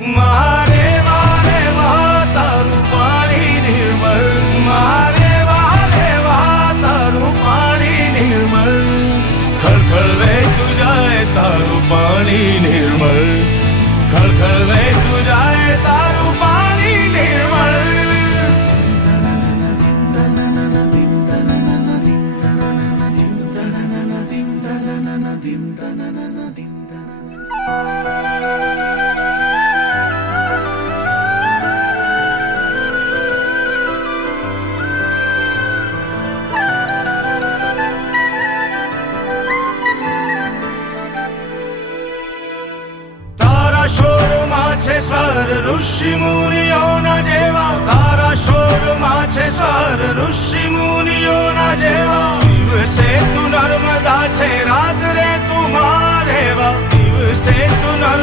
મારે વારે વાહ તારું પાણી નિર્મળ, મારે વારે વાહ તારું પાણી નિર્મળ, ખળખળ વહેતું જાય તારું પાણી નિર્મળ, ખળખળ વહેતું જાય તારું પાણી નિર્મળ. તારા શોરમાં છે સ્વર ઋષિ મુનિઓના જેવા, તારા શોરમાં છે સ્વર ઋષિ મુનિઓના જેવા. દિવસે તું નર્મદા છે, રાત્રે તું મારેવા, દિવસે તું